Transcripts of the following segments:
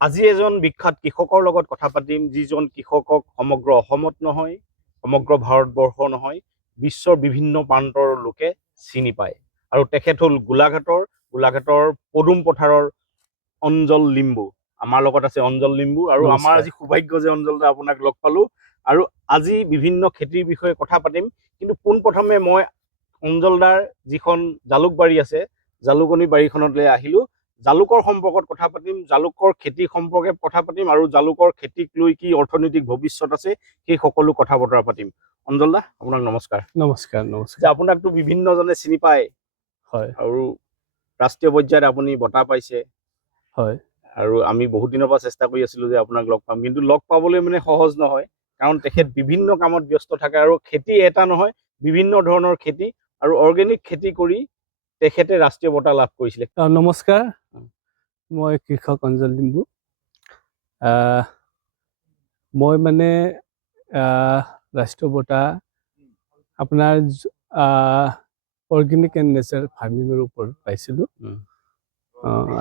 আজি এজন বিখ্যাত কৃষকৰ লগত কথা পাতিম, যিজন কৃষকক সমগ্ৰ অসমত নহয়, সমগ্ৰ ভাৰতবৰ্ষ নহয়, বিশ্বৰ বিভিন্ন প্ৰান্তৰ লোকে চিনি পায়। আৰু তেখেত হ'ল গোলাঘাটৰ পদুম পথাৰৰ অঞ্জল লিম্বু। আমাৰ লগত আছে অঞ্জল লিম্বু, আৰু আমাৰ আজি সৌভাগ্য যে অঞ্জল দা আপোনাক লগ পালো। আৰু আজি বিভিন্ন খেতিৰ বিষয়ে কথা পাতিম, কিন্তু পোনপ্ৰথমে মই অঞ্জল দাৰ যিখন জালুকবাৰী আছে, জালুকনী বাৰীখনলৈ আহিলো। জালুকৰ সম্পৰ্কত কথা পাতিম, জালুকৰ খেতি সম্পৰ্কে কথা পাতিম, আৰু জালুকৰ খেতিক লৈ কি অৰ্থনৈতিক ভৱিষ্যত আছে সেই সকলো কথা বতৰা পাতিম। অঞ্জল দা, আপোনাক নমস্কাৰ। নমস্কাৰ। আপোনাকতো বিভিন্নজনে চিনি পায়, হয়, আৰু ৰাষ্ট্ৰীয় পৰ্যায়ত আপুনি বঁটা পাইছে। হয়, আৰু আমি বহুত দিনৰ পৰা চেষ্টা কৰি আছিলো যে আপোনাক লগ পাম, কিন্তু লগ পাবলৈ মানে সহজ নহয়, কাৰণ তেখেত বিভিন্ন কামত ব্যস্ত থাকে, আৰু খেতি এটা নহয়, বিভিন্ন ধৰণৰ খেতি আৰু অৰ্গেনিক খেতি কৰি তেখেতে ৰাষ্ট্ৰীয় বঁটা লাভ কৰিছিলে। নমস্কাৰ, মই কৃষক অঞ্জল লিম্বু। মই মানে ৰাষ্ট্ৰীয় বঁটা আপোনাৰ অৰ্গেনিক এণ্ড নেচাৰেল ফাৰ্মিঙৰ ওপৰত পাইছিলোঁ।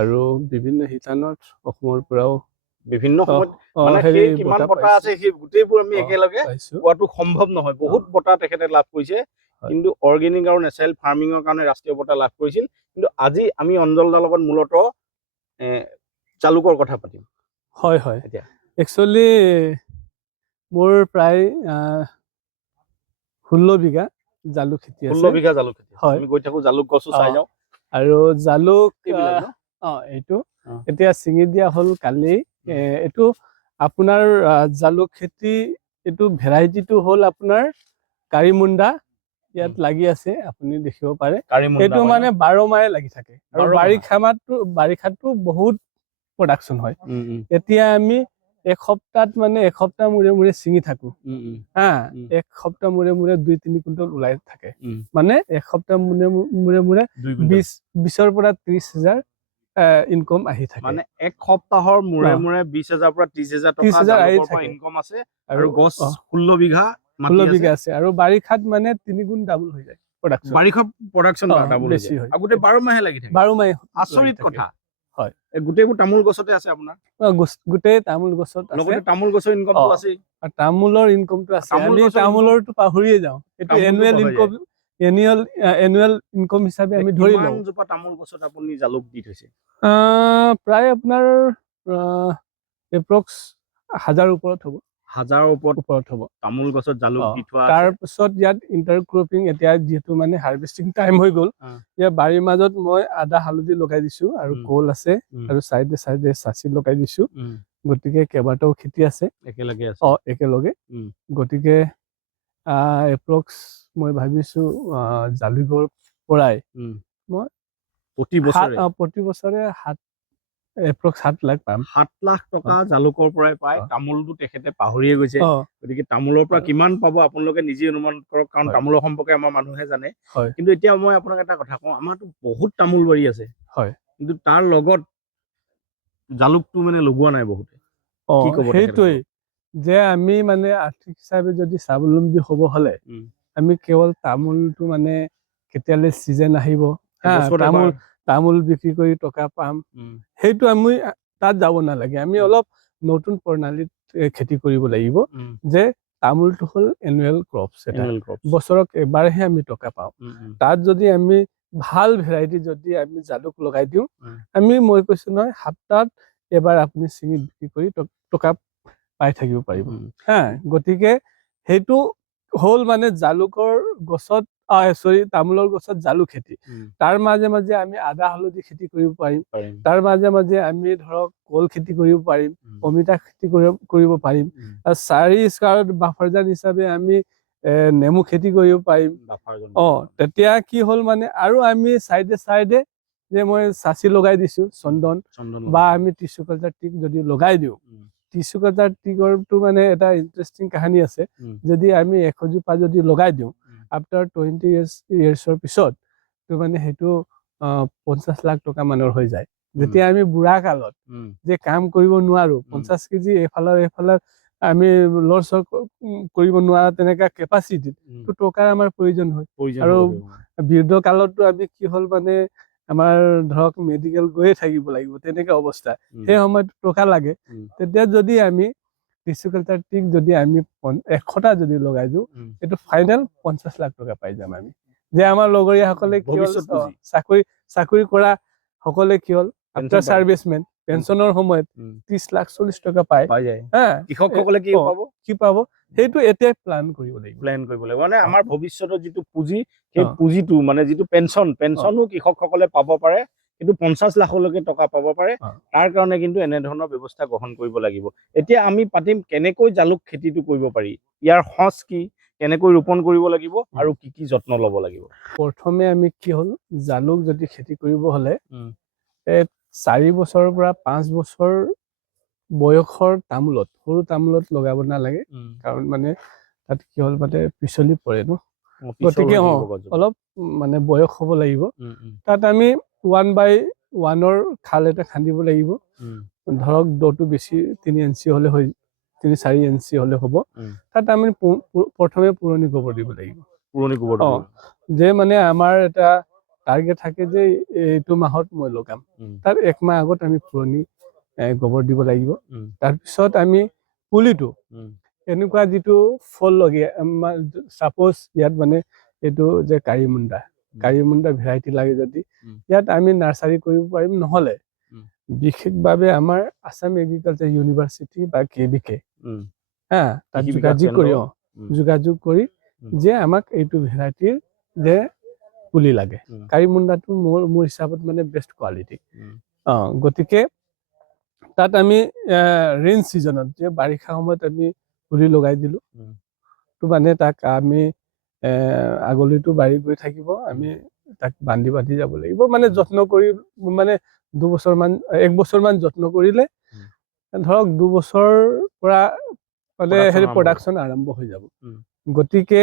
আৰু বিভিন্ন শিতানত অসমৰ পৰাও বিভিন্ন সময়ত মানে সেই কিমান বঁটা আছে সেই গোটেইবোৰ আমি একেলগে পোৱাটো সম্ভৱ নহয়। বহুত বঁটা তেখেতে লাভ কৰিছে, কিন্তু অৰ্গেনিক আৰু নেচাৰেল ফাৰ্মিঙৰ কাৰণে ৰাষ্ট্ৰীয় বঁটা লাভ কৰিছিল। কিন্তু আজি আমি অঞ্জল দাৰ লগত মূলতঃ জালুকৰ কথা পাতিম। হয়, একচুৱেলি মোৰ প্ৰায় 16 বিঘা জালুক খেতি আছে। 16 বিঘা জালুক খেতি। আমি গৈ থাকো, জালুক গছো চাই যাওঁ। আৰু জালুক এইটো এতিয়া ছিঙি দিয়া হ'ল কালি। এইটো আপোনাৰ জালুক খেতি, এইটো ভেৰাইটিটো হ'ল আপোনাৰ কাৰিমুণ্ডা। ইয়াত লাগি আছে, আপুনি দেখিব পাৰে। এইটো মানে 12 মাহে লাগি থাকে, আৰু বাৰিষাতো বহুত প্ৰডাকশ্যন হয়। এতিয়া আমি এক সপ্তাহ মূৰে মূৰে ছিঙি থাকো। এক সপ্তাহ মূৰে মূৰে 2-3 কুইণ্টল ওলাই থাকে। মানে এক সপ্তাহ মূৰে মূৰে 20,000 পৰা 30,000 ইনকম আহি থাকে। মানে এক সপ্তাহৰ মূৰে মূৰে 20,000 পৰা 30,000 টকা জালুকৰ পৰা ইনকম আছে, আৰু গছ 16 বিঘা আছে, আৰু বাৰিষাত মানে 3 গুণ ডাবল হৈ যায় প্ৰডাকশ্যন। বাৰিষাত প্ৰডাকশ্যন ডাবল বেছি হয়, আৰু গোটেই 12 মাহে লাগি থাকে। 12 মাহে আচৰিত কথা। হয়, গোটেইবোৰ তামোল গছতে আছে আপোনাৰ? গোটেই তামোল গছত আছে, লগতে তামোল গছৰ ইনকমটো আছে। তামোলৰ ইনকমটো আছে। আমি তামোলৰটো পাহৰিয়ে যাওঁ। এইটো এনুৱেল ইনকম হিচাপে আমি ধৰি লওঁ। কিমান জোপা তামোল গছত আপুনি জালুক দি থৈছে? প্ৰায় আপোনাৰ এপ্ৰক্স 1000 ওপৰত হ'ব। 1000ৰ ওপৰত হ'ব তামোল গছত জালুক দি থোৱা আছে। তাৰপিছত ইয়াত ইণ্টাৰক্ৰপিং, এতিয়া যিহেতু মানে হাৰ্ভেষ্টিং টাইম হৈ গ'ল, ইয়াৰ বাৰীৰ মাজত মই আদা হালধি লগাই দিছো, আৰু কল আছে, আৰু চাইডে চাচি লগাই দিছো। গতিকে কেইবাটাও খেতি আছে একেলগে। গতিকে এপ্ৰক্স মই ভাবিছো জালুকৰ পৰাই মই প্ৰতি বছৰে এপ্ৰক্স 7 লাখ পাম। 7 লাখ টকা জালুকৰ পৰাই পায়। তামোলটো তেখেতে পাহৰিয়ে গৈছে, গতিকে তামোলৰ পৰা কিমান পাব আপোনালোকে নিজে অনুমান কৰক, কাৰণ তামোলৰ সম্পৰ্কে আমাৰ মানুহে জানে। কিন্তু এতিয়া মই আপোনাক এটা কথা কওঁ, আমাৰতো বহুত তামোল বাৰী আছে, কিন্তু তাৰ লগত জালুকটো মানে লগোৱা নাই বহুতে। সেইটোৱেই যে আমি মানে আৰ্থিক হিচাপে যদি স্বাৱলম্বী হ'ব হলে, আমি কেৱল তামোলটো মানে কেতিয়ালে চিজন আহিব, তামোল বিক্ৰী কৰি টকা পাম, সেইটো আমি তাত যাব নালাগে। আমি অলপ নতুন প্ৰণালীত খেতি কৰিব লাগিব, যে তামোলটো হ'ল এনুৱেল ক্ৰপছ। বছৰত এবাৰহে আমি টকা পাওঁ। তাত যদি আমি ভাল ভেৰাইটি যদি আমি জালুক লগাই দিওঁ, মই কৈছো নহয়, সপ্তাহত এবাৰ আপুনি ছিঙি বিক্ৰী কৰি টকা পাই থাকিব পাৰিব। গতিকে সেইটো হ'ল মানে জালুকৰ গছত তামোলৰ গছত জালুক খেতি। তাৰ মাজে মাজে আমি আদা হালধি খেতি কৰিব পাৰিম। তাৰ মাজে মাজে আমি ধৰক কল খেতি কৰিব পাৰিম, অমিতা খেতি কৰিব পাৰিম। আৰু 4 স্কাৰত বাফাৰজান হিচাপে আমি নেমু খেতি কৰিব পাৰিম। তেতিয়া কি হ'ল মানে, আৰু আমি চাইডে যে মই চাচি লগাই দিছো চন্দন, বা আমি টিচু কালচাৰ টিক যদি লগাই দিওঁ, টিচু কালচাৰ টিকৰটো মানে এটা ইণ্টাৰেষ্টিং কাহিনী আছে। যদি আমি 100 জোপা যদি লগাই দিওঁ, আফটাৰ 20 years পিছত মানে সেইটো 50 লাখ টকা মানৰ হৈ যায়। যেতিয়া আমি বুঢ়া কালত যে কাম কৰিব নোৱাৰো, 50 কেজি এফালৰ আমি লৰচৰ কৰিব নোৱাৰা তেনেকা কেপাচিটিত টকাৰ আমাৰ প্ৰয়োজন হয়। আৰু বৃদ্ধ কালতো আমি কি হ'ল মানে আমাৰ ধৰক মেডিকেল গৈয়ে থাকিব লাগিব তেনেকে অৱস্থা সেই সময়ত টকা লাগে তেতিয়া যদি আমি টিচু কালচাৰ টিক যদি আমি 100টা যদি লগাই দিওঁ এইটো ফাইনেল 50 লাখ টকা পাই যাম আমি যে আমাৰ লগৰীয়াসকলে কি হ'ল চাকৰি কৰা সকলে কি হ'ল আফটাৰ চাৰ্ভিচমেন পেঞ্চনৰ সময়ত 30 লাখ 40 টকা পায় হা কৃষকসকলে কি পাব সেইটো এতিয়া প্লান কৰিব লাগিব মানে আমাৰ ভৱিষ্যতৰ যিটো পুঁজি সেই পুঁজিটো মানে যিটো পেঞ্চনো কৃষকসকলে পাব পাৰে কিন্তু 50 লাখলৈকে টকা পাব পাৰে তাৰ কাৰণে কিন্তু এনেধৰণৰ ব্যৱস্থা গ্ৰহণ কৰিব লাগিব এতিয়া আমি পাতিম কেনেকৈ জালুক খেতিটো কৰিব পাৰি ইয়াৰ সঁচ কি কেনেকৈ ৰোপণ কৰিব লাগিব আৰু কি কি যত্ন ল'ব লাগিব প্ৰথমে আমি কি হ'ল জালুক যদি খেতি কৰিব হলে 4 বছৰৰ পৰা 5 বছৰ বয়সৰ তামোলত সৰু তামোলত লগাব নালাগে কাৰণ মানে তাত কি হ'ল মানে পিছলি পৰে ন গতিকে অলপ মানে বয়স হ'ব লাগিব তাত আমি 1/1 খাল এটা খান্দিব লাগিব ধৰক দটো বেছি 3 ইঞ্চি হলে হয় 3-4 ইঞ্চি হলে হ'ব তাত আমি প্ৰথমে পুৰণি গোবৰ দিব লাগিব যে মানে আমাৰ এটা টাৰ্গেট থাকে যে এইটো মাহত মই লগাম তাৰ 1 মাহ আগত আমি পুৰণি গোবৰ দিব লাগিব তাৰপিছত আমি পুলিটো এনেকুৱা যিটো ফল লগীয়া সাপোজ ইয়াত মানে এইটো যে কাৰিমুণ্ডা ভেৰাইটি লাগে যদি ইয়াত আমি নাৰ্চাৰী কৰিব পাৰিম নহলে বিশেষভাৱে আমাৰ আসাম এগ্ৰিকালচাৰ ইউনিভাৰ্চিটি বা KVK হা তাত যোগাযোগ কৰি যে আমাক এইটো ভেৰাইটিৰ যে পুলি লাগে কাৰিমুণ্ডাটো মোৰ হিচাপত মানে বেষ্ট কোৱালিটি গতিকে তাত আমি ৰেইন সিজনত যে বাৰিষা সময়ত আমি পুলি লগাই দিলো তো মানে তাক আমি আগলিটো বাঢ়ি গৈ থাকিব আমি তাক বান্ধি যাব লাগিব মানে যত্ন কৰি মানে 1 বছৰ মান যত্ন কৰিলে ধৰক 2 বছৰ পৰা মানে হেৰি প্ৰডাকশ্যন আৰম্ভ হৈ যাব গতিকে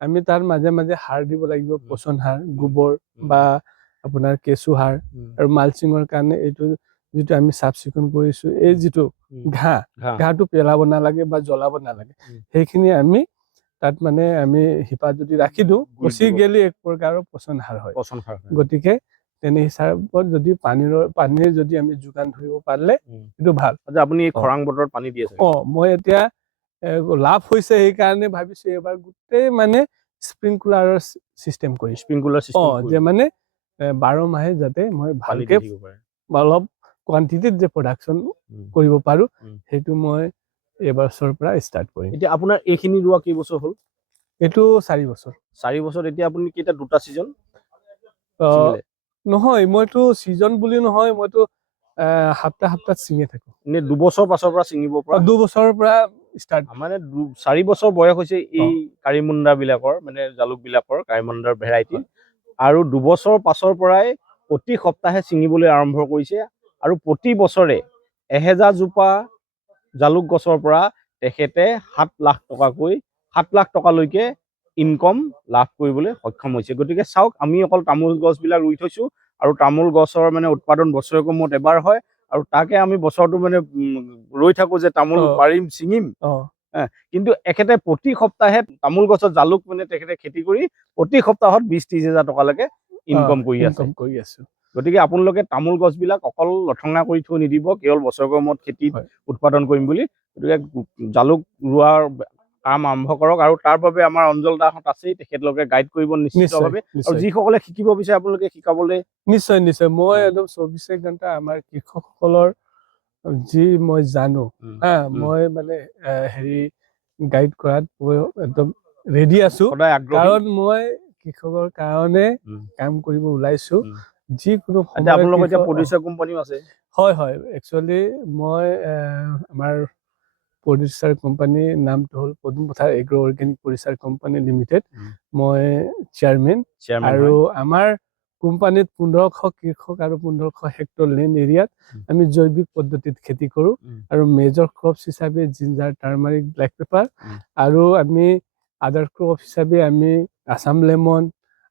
আমি তাৰ মাজে মাজে সাৰ দিব লাগিব পচন সাৰ গোবৰ বা আপোনাৰ কেঁচু সাৰ আৰু মালচিঙৰ কাৰণে এইটো যিটো আমি চাফ চিকুণ কৰিছো এই যিটো ঘাঁহটো পেলাব নালাগে বা জ্বলাব নালাগে সেইখিনি আমি তাত মানে আমি হিপাত যদি ৰাখি দিওঁ পচি গেলি এক প্ৰকাৰৰ পচন সাৰ হয় গতিকে তেনে হিচাপত যদি পানীৰ যদি আমি যোগান ধৰিব পাৰিলে এইটো ভাল আপুনি খৰাং বতৰত পানী দি আছে মই এতিয়া লাভ হৈছে সেইকাৰণে ভাবিছো এবাৰ গোটেই মানে স্প্ৰিংকুলাৰৰ চিষ্টেম কৰি যে মানে 12 মাহে যাতে মই ভালকে অলপ কোৱান্টিটিত যে প্ৰডাকশ্যন কৰিব পাৰো সেইটো মই এবছৰৰ পৰা ষ্টাৰ্ট কৰিম এতিয়া আপোনাৰ এইখিনি ৰোৱা কেই বছৰ হ'ল এইটো 4 বছৰ এতিয়া আপুনি কেইটা দুটা সিজন নহয় মইতো সিজন বুলি নহয় মইতো সপ্তাহত ছিঙে থাকো এনে 2 বছৰ পাছৰ পৰা ছিঙিব পৰা 2 বছৰৰ পৰা ষ্টাৰ্ট মানে 4 বছৰ বয়স হৈছে এই কাৰিমুণ্ডা বিলাকৰ মানে জালুক বিলাকৰ কাৰিমুণ্ডাৰ ভেৰাইটি আৰু 2 বছৰ পাছৰ পৰাই প্ৰতি সপ্তাহে ছিঙিবলৈ আৰম্ভ কৰিছে আৰু প্ৰতি বছৰে 1000 জোপা জালুক গছৰ পৰা তেখেতে 7 লাখ টকালৈকে ইনকম লাভ কৰিবলৈ সক্ষম হৈছে গতিকে চাওক আমি অকল তামোল গছবিলাক ৰুই থৈছো আৰু তামোল গছৰ মানে উৎপাদন বছৰেকৰ মূৰত এবাৰ হয় আৰু তাকে আমি বছৰটো মানে ৰৈ থাকো যে তামোল পাৰিম ছিঙিম কিন্তু এখেতে প্ৰতি সপ্তাহে তামোল গছৰ জালুক মানে তেখেতে খেতি কৰি প্ৰতি সপ্তাহত 20-30 হাজাৰ টকালৈকে ইনকম কৰি আছে গতিকে আপোনালোকে তামোল গছবিলাক অকল লঠঙা কৰি থৈ নিদিব কেৱল বছৰেকৰ মূৰত খেতিত উৎপাদন কৰিম বুলি গতিকে জালুক ৰোৱাৰ কাম আৰম্ভ কৰক আৰু তাৰ বাবে আমাৰ অঞ্জল দাহঁত আছেই তেখেতলোকে গাইড কৰিব নিশ্চিতভাৱে আৰু যিসকলে শিকিব বিচাৰে আপোনালোকে শিকাবলৈ নিশ্চয় মই একদম 24 ঘণ্টা আমাৰ কৃষকসকলৰ যি মই জানো মই মানে হেৰি গাইড কৰাত একদম ৰেডি আছো কাৰণ মই কৃষকৰ কাৰণে কাম কৰিব ওলাইছো যিকোনো আপোনালোকৰ এতিয়া প্ৰডিউচাৰ কোম্পানীও আছে হয় একচুৱেলি মই আমাৰ প্ৰডিউচাৰ কোম্পানীৰ নামটো হ'ল পদুম পথাৰ agro organic producer company limited মই চেয়াৰমেন আৰু আমাৰ কোম্পানীত 1500 কৃষক আৰু 1500 হেক্টৰ লেণ্ড এৰিয়াত আমি জৈৱিক পদ্ধতিত খেতি কৰো আৰু মেজৰ ক্ৰপছ হিচাপে জিঞ্জাৰ টাৰ্মাৰিক ব্লেক পেপাৰ আৰু আমি আদাৰ ক্ৰপ হিচাপে আমি আসাম লেমন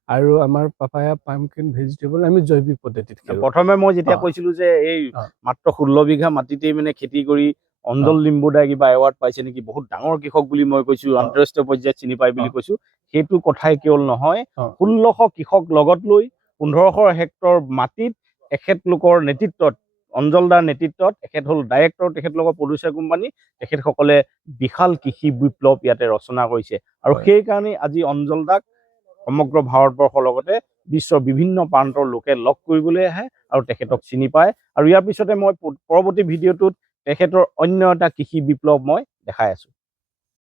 আৰু আমাৰ পাপায়া পামকিন ভেজিটেবল আমি জৈৱিক পদ্ধতিত কৰো প্ৰথমে মই যেতিয়া কৈছিলো যে এই মাত্ৰ 16 বিঘা মাটিতে মানে খেতি কৰি অঞ্জল লিম্বুদাই কিবা এৱাৰ্ড পাইছে নেকি বহুত ডাঙৰ কৃষক বুলি মই কৈছো আন্তঃৰাষ্ট্ৰীয় পৰ্যায়ত চিনি পাই বুলি কৈছো সেইটো কথাই কেৱল নহয় 1600 কৃষক লগত লৈ 1500 হেক্টৰ মাটিত এখেতলোকৰ নেতৃত্বত অঞ্জলদাৰ নেতৃত্বত এখেত হ'ল ডাইৰেক্টৰ তেখেতলোকৰ প্ৰডিউচাৰ কোম্পানী তেখেতসকলে বিশাল কৃষি বিপ্লৱ ইয়াতে ৰচনা কৰিছে আৰু সেইকাৰণে আজি অঞ্জলদাক সমগ্ৰ ভাৰতবৰ্ষৰ লগতে বিশ্বৰ বিভিন্ন প্ৰান্তৰ লোকে লগ কৰিবলৈ আহে আৰু তেখেতক চিনি পায় আৰু ইয়াৰ পিছতে মই পৰৱৰ্তী ভিডিঅ'টোত তেখেতৰ অন্য এটা কৃষি বিপ্লৱ মই দেখাই আছোঁ